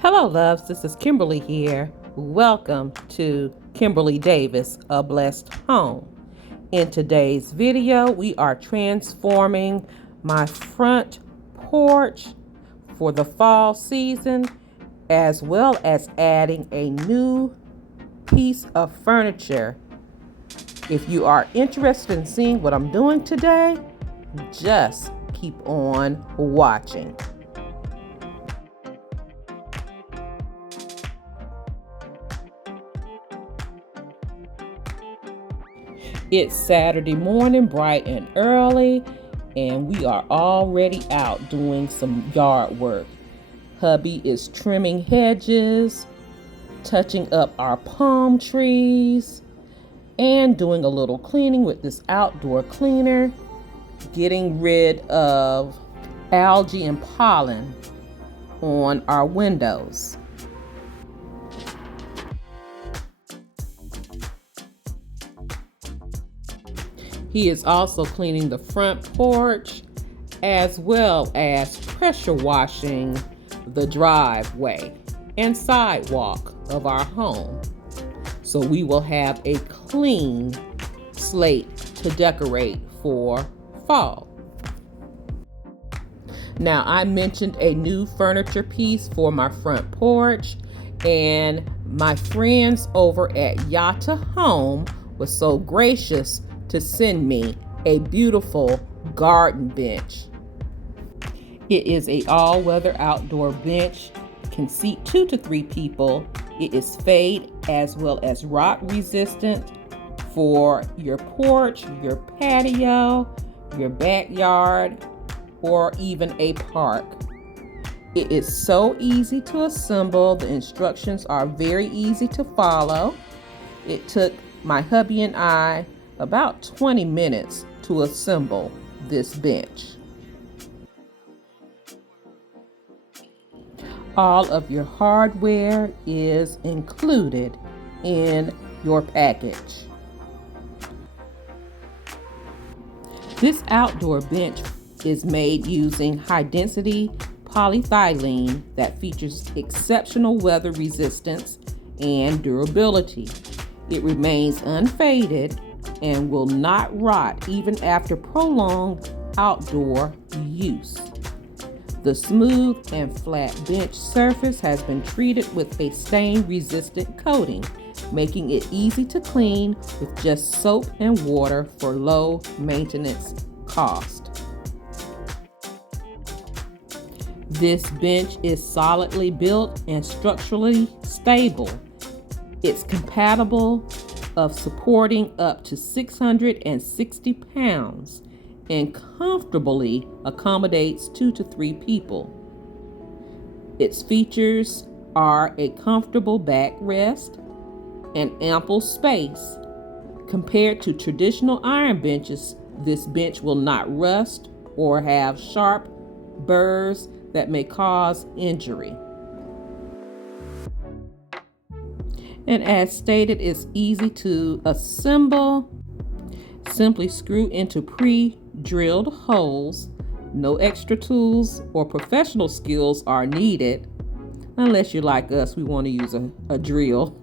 Hello, loves. This is Kimberly here. Welcome to Kimberly Davis, A Blessed Home. In today's video, we are transforming my front porch for the fall season, as well as adding a new piece of furniture. If you are interested in seeing what I'm doing today, just keep on watching. It's Saturday morning, bright and early, and we are already out doing some yard work. Hubby is trimming hedges, touching up our palm trees, and doing a little cleaning with this outdoor cleaner, getting rid of algae and pollen on our windows. He is also cleaning the front porch as well as pressure washing the driveway and sidewalk of our home. So we will have a clean slate to decorate for fall. Now, I mentioned a new furniture piece for my front porch, and my friends over at YITAHOME'S was so gracious to send me a beautiful garden bench. It is a all-weather outdoor bench, can seat 2 to 3 people. It is fade as well as rock resistant for your porch, your patio, your backyard, or even a park. It is so easy to assemble. The instructions are very easy to follow. It took my hubby and I about 20 minutes to assemble this bench. All of your hardware is included in your package. This outdoor bench is made using high-density polyethylene that features exceptional weather resistance and durability. It remains unfaded and will not rot even after prolonged outdoor use. The smooth and flat bench surface has been treated with a stain-resistant coating, making it easy to clean with just soap and water for low maintenance cost. This bench is solidly built and structurally stable. It's compatible of supporting up to 660 pounds and comfortably accommodates 2 to 3 people. Its features are a comfortable backrest and ample space. Compared to traditional iron benches, this bench will not rust or have sharp burrs that may cause injury. And as stated, it's easy to assemble. Simply screw into pre-drilled holes. No extra tools or professional skills are needed, unless you're like us, we want to use a drill.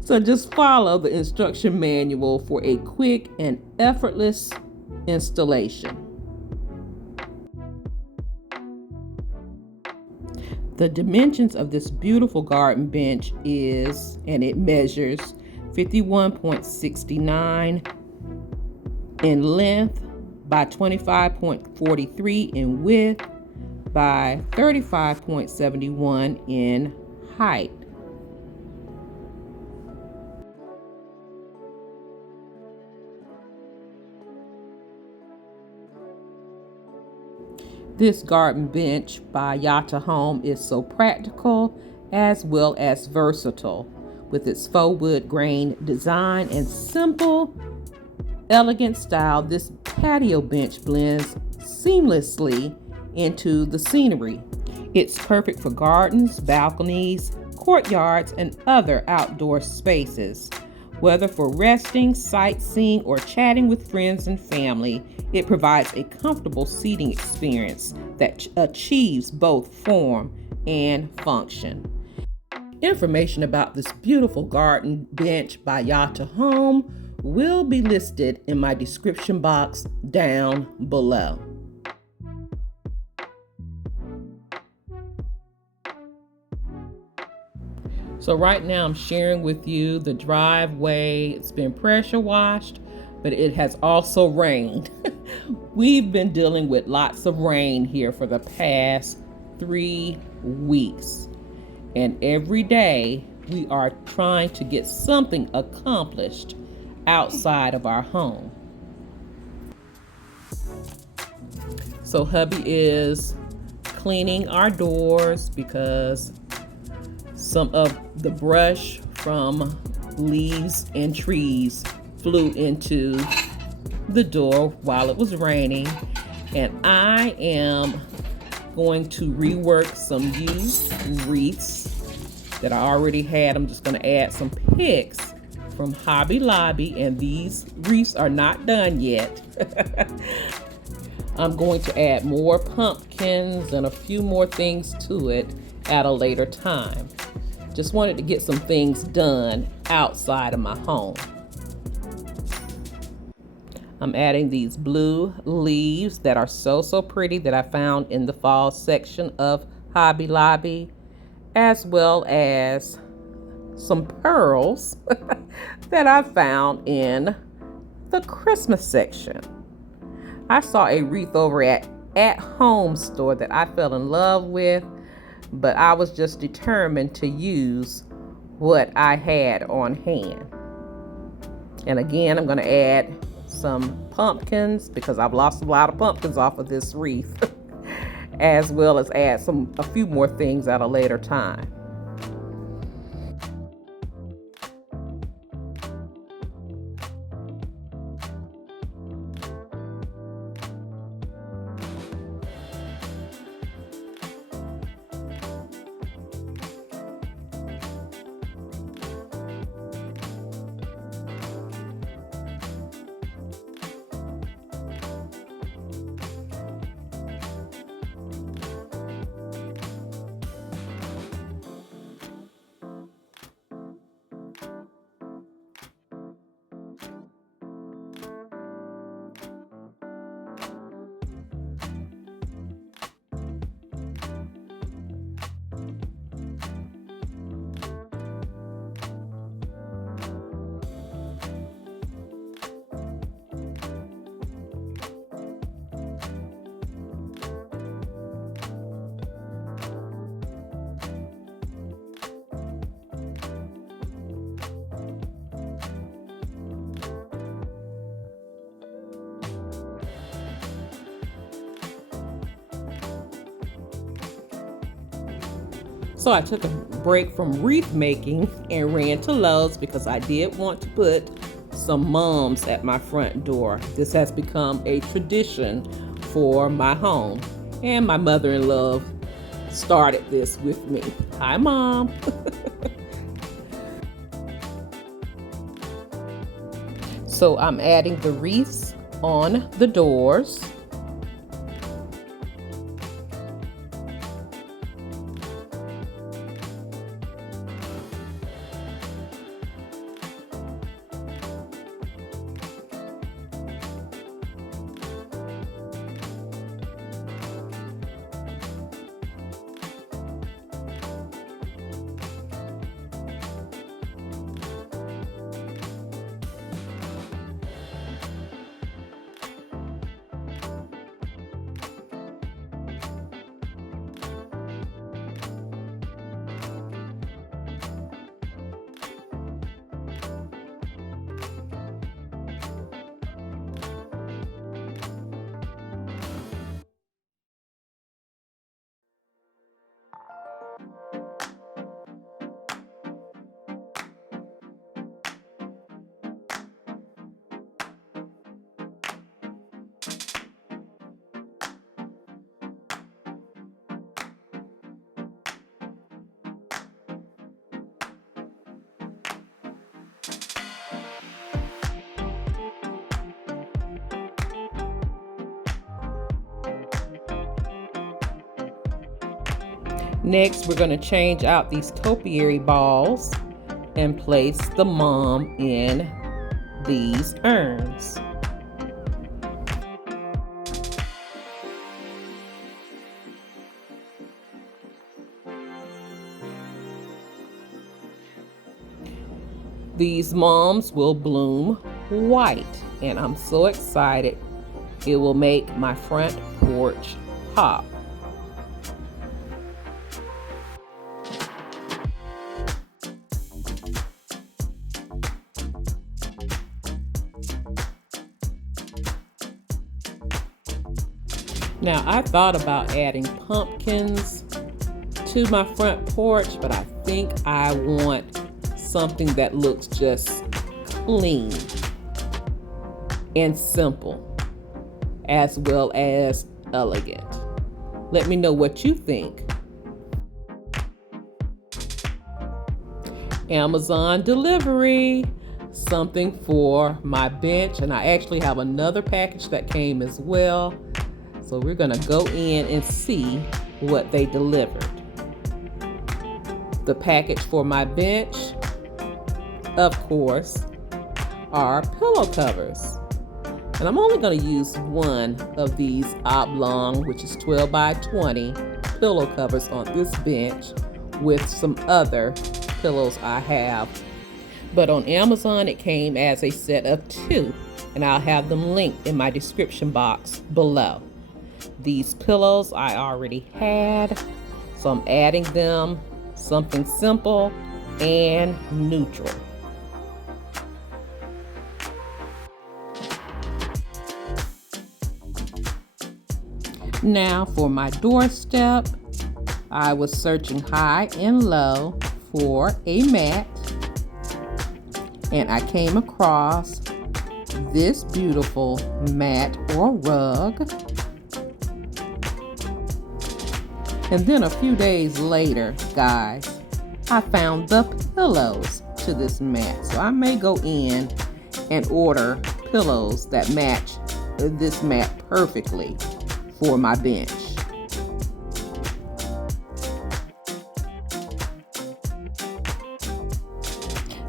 So just follow the instruction manual for a quick and effortless installation. The dimensions of this beautiful garden bench is, and it measures 51.69 in length by 25.43 in width by 35.71 in height. This garden bench by YITAHOME'S is so practical as well as versatile. With its faux wood grain design and simple, elegant style, this patio bench blends seamlessly into the scenery. It's perfect for gardens, balconies, courtyards, and other outdoor spaces. Whether for resting, sightseeing, or chatting with friends and family, it provides a comfortable seating experience that achieves both form and function. Information about this beautiful garden bench by YITAHOME will be listed in my description box down below. So right now I'm sharing with you the driveway. It's been pressure washed, but it has also rained. We've been dealing with lots of rain here for the past 3 weeks. And every day we are trying to get something accomplished outside of our home. So hubby is cleaning our doors because some of the brush from leaves and trees flew into the door while it was raining. And I am going to rework some used wreaths that I already had. I'm just going to add some picks from Hobby Lobby, and these wreaths are not done yet. I'm going to add more pumpkins and a few more things to it at a later time. Just wanted to get some things done outside of my home. I'm adding these blue leaves that are so pretty that I found in the fall section of Hobby Lobby, as well as some pearls that I found in the Christmas section. I saw a wreath over at Home store that I fell in love with, but I was just determined to use what I had on hand. And again, I'm going to add some pumpkins because I've lost a lot of pumpkins off of this wreath, as well as add a few more things at a later time. So I took a break from wreath making and ran to Luvs because I did want to put some mums at my front door. This has become a tradition for my home, and my mother-in-law started this with me. Hi, Mom. So I'm adding the wreaths on the doors. Next, we're going to change out these topiary balls and place the mom in these urns. These moms will bloom white, and I'm so excited. It will make my front porch pop. Now, I thought about adding pumpkins to my front porch, but I think I want something that looks just clean and simple, as well as elegant. Let me know what you think. Amazon delivery, something for my bench, and I actually have another package that came as well. So we're gonna go in and see what they delivered. The package for my bench, of course, are pillow covers. And I'm only going to use one of these oblong, which is 12 by 20 pillow covers on this bench with some other pillows I have. But on Amazon, it came as a set of 2, and I'll have them linked in my description box below. These pillows I already had, so I'm adding them, something simple and neutral. Now for my doorstep, I was searching high and low for a mat, and I came across this beautiful mat or rug. And then a few days later, guys, I found the pillows to this mat. So I may go in and order pillows that match this mat perfectly for my bench.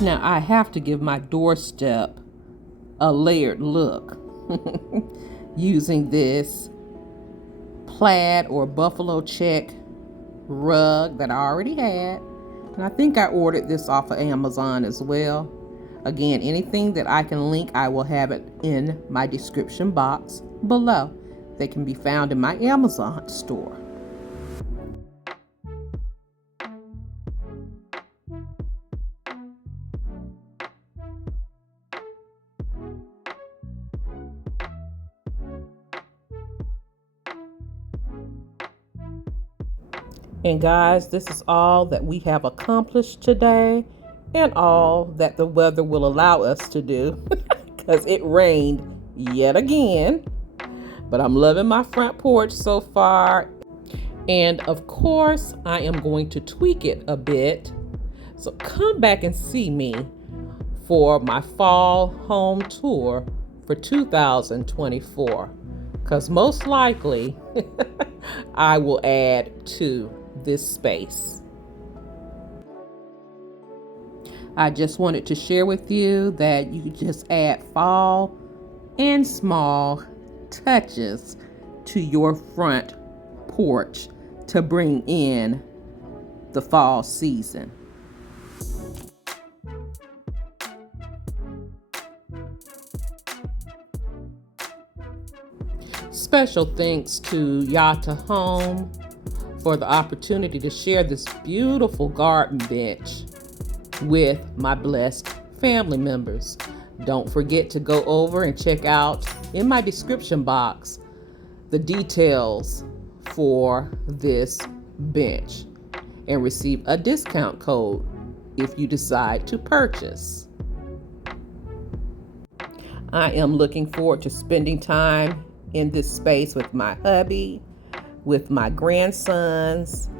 Now I have to give my doorstep a layered look using this plaid or buffalo check rug that I already had. And I think I ordered this off of Amazon as well. Again, anything that I can link, I will have it in my description box below. They can be found in my Amazon store. And guys, this is all that we have accomplished today and all that the weather will allow us to do because it rained yet again. But I'm loving my front porch so far. And of course, I am going to tweak it a bit. So come back and see me for my fall home tour for 2024. Because most likely, I will add to this space. I just wanted to share with you that you just add fall and small touches to your front porch to bring in the fall season. Special thanks to YITAHOME for the opportunity to share this beautiful garden bench with my blessed family members. Don't forget to go over and check out in my description box the details for this bench and receive a discount code if you decide to purchase. I am looking forward to spending time in this space with my hubby, with my grandsons,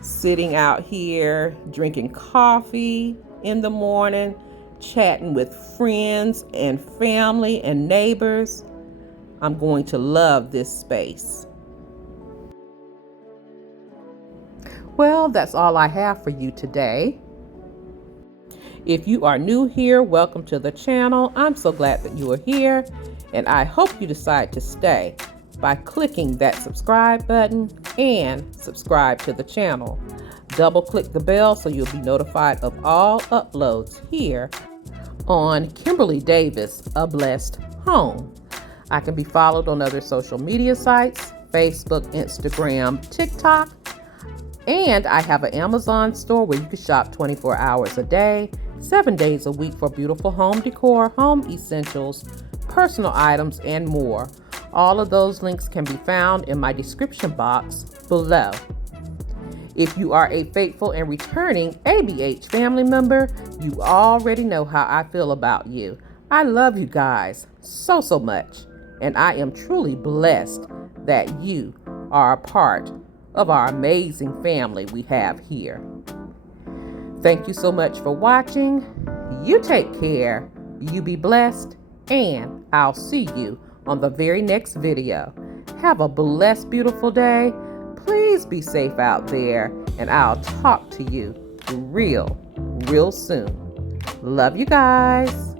sitting out here drinking coffee in the morning, chatting with friends and family and neighbors. I'm going to love this space. Well, that's all I have for you today. If you are new here, welcome to the channel. I'm so glad that you are here, and I hope you decide to stay by clicking that subscribe button and subscribe to the channel. Double click the bell so you'll be notified of all uploads here on Kimberly Davis, A Blessed Home. I can be followed on other social media sites, Facebook, Instagram, TikTok, and I have an Amazon store where you can shop 24 hours a day, 7 days a week for beautiful home decor, home essentials, personal items, and more. All of those links can be found in my description box below. If you are a faithful and returning ABH family member, you already know how I feel about you. I love you guys so much, and I am truly blessed that you are a part of our amazing family we have here. Thank you so much for watching. You take care, you be blessed, and I'll see you on the very next video. Have a blessed, beautiful day. Please be safe out there, and I'll talk to you real soon. Love you guys.